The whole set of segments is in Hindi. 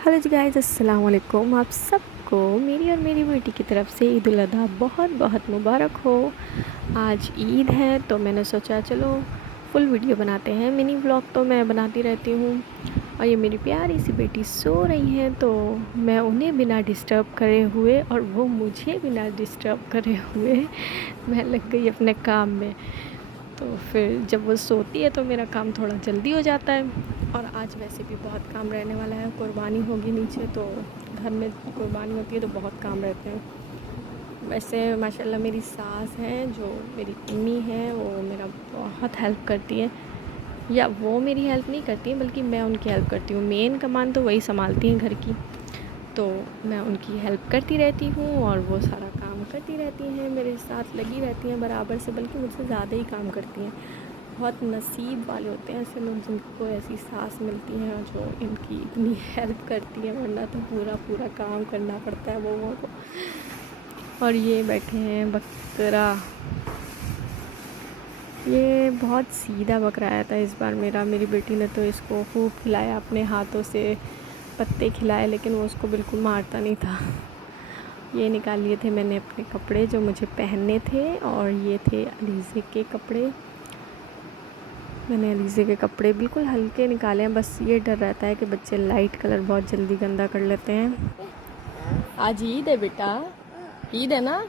हेलो जी गाइस, अस्सलाम वालेकुम। आप सबको मेरी और मेरी बेटी की तरफ से ईद उल अज़हा बहुत बहुत मुबारक हो। आज ईद है तो मैंने सोचा चलो फुल वीडियो बनाते हैं। मिनी व्लॉग तो मैं बनाती रहती हूँ और ये मेरी प्यारी सी बेटी सो रही हैं तो मैं उन्हें बिना डिस्टर्ब करे हुए और वो मुझे बिना डिस्टर्ब करे हुए मैं लग गई अपने काम में। तो फिर जब वो सोती है तो मेरा काम थोड़ा जल्दी हो जाता है। और आज वैसे भी बहुत काम रहने वाला है, कुर्बानी होगी नीचे, तो घर में कुर्बानी होती है तो बहुत काम रहते हैं। वैसे माशाल्लाह मेरी सास हैं जो मेरी अम्मी हैं, वो मेरा बहुत हेल्प करती है, या वो मेरी हेल्प नहीं करती हैं बल्कि मैं उनकी हेल्प करती हूँ। मेन कमान तो वही संभालती हैं घर की, तो मैं उनकी हेल्प करती रहती हूँ और वो सारा काम करती रहती हैं, मेरे साथ लगी रहती हैं बराबर से, बल्कि मुझसे ज़्यादा ही काम करती हैं। बहुत नसीब वाले होते हैं ऐसे लोग जिनको ऐसी सास मिलती हैं जो इनकी इतनी हेल्प करती है, वरना तो पूरा पूरा काम करना पड़ता है वो को। और ये बैठे हैं बकरा, ये बहुत सीधा बकरा आया था इस बार मेरी बेटी ने तो इसको खूब खिलाया, अपने हाथों से पत्ते खिलाए, लेकिन वो उसको बिल्कुल मारता नहीं था। ये निकाल लिए थे मैंने अपने कपड़े जो मुझे पहनने थे, और ये थे अलीज़े के कपड़े। मैंने अलीज़े के कपड़े बिल्कुल हल्के निकाले हैं, बस ये डर रहता है कि बच्चे लाइट कलर बहुत जल्दी गंदा कर लेते हैं। आज ईद है बेटा, ईद है ना।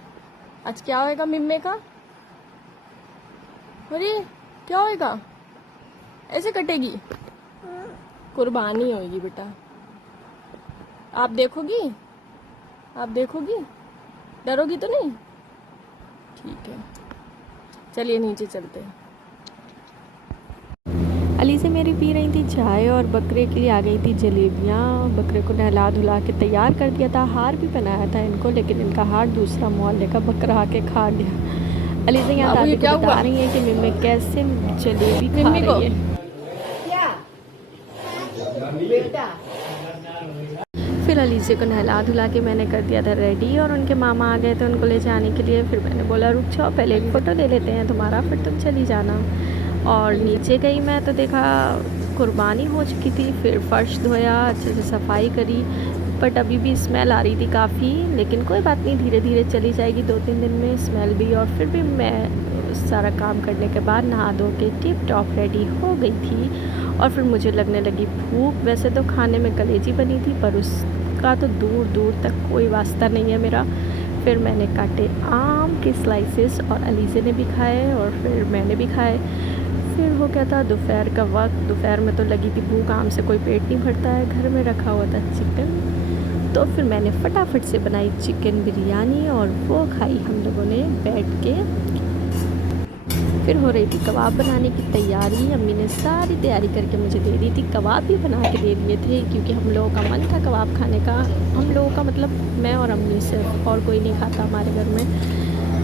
आज क्या होएगा मिम्मे का? अरे क्या होएगा? ऐसे कटेगी? कुर्बानी होएगी बेटा। आप देखोगी? आप देखोगी? डरोगी तो नहीं? ठीक है, चलिए नीचे चलते हैं। अली से मेरी पी रही थी चाय और बकरे के लिए आ गई थी जलेबियाँ। बकरे को नहला धुला के तैयार कर दिया था, हार भी पहनाया था इनको, लेकिन इनका हार दूसरा मोहल्ले का बकरा आके खा गया। अली से यहाँ दादी को बता रही है कि मिम्मी कैसे जलेबी खा रही है। फिर अलीज़े को नहला धुला के मैंने कर दिया था रेडी, और उनके मामा आ गए थे उनको ले जाने के लिए। फिर मैंने बोला रुक जाओ, पहले एक फ़ोटो ले लेते हैं तुम्हारा, फिर तुम चली जाना। और नीचे गई मैं तो देखा कुर्बानी हो चुकी थी। फिर फ़र्श धोया, अच्छे से सफाई करी, बट अभी भी स्मेल आ रही थी काफ़ी, लेकिन कोई बात नहीं, धीरे धीरे चली जाएगी, 2-3 दिन में स्मेल भी। और फिर भी मैं सारा काम करने के बाद नहा धो के टिप टॉप रेडी हो गई थी। और फिर मुझे लगने लगी भूख। वैसे तो खाने में कलेजी बनी थी, पर उसका तो दूर दूर तक कोई वास्ता नहीं है मेरा। फिर मैंने काटे आम के स्लाइसेस और अलीज़े ने भी खाए और फिर मैंने भी खाए। फिर हो गया था दोपहर का वक्त। दोपहर में तो लगी थी भूख, आम से कोई पेट नहीं भरता है। घर में रखा हुआ था चिकन, तो फिर मैंने फटाफट से बनाई चिकन बिरयानी और वो खाई हम लोगों ने बैठ के। फिर हो रही थी कबाब बनाने की तैयारी। अम्मी ने सारी तैयारी करके मुझे दे दी थी, कबाब भी बना के दे दिए थे, क्योंकि हम लोगों का मन था कबाब खाने का। हम लोगों का मतलब मैं और अम्मी सिर्फ, और कोई नहीं खाता हमारे घर में।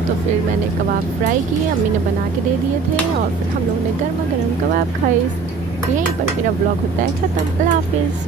तो फिर मैंने कबाब फ्राई किए, अम्मी ने बना के दे दिए थे, और फिर हम लोगों ने गर्मा गर्म कबाब खाए। यहीं पर मेरा ब्लॉग होता है ख़त्म। अल्लाह हाफिज़।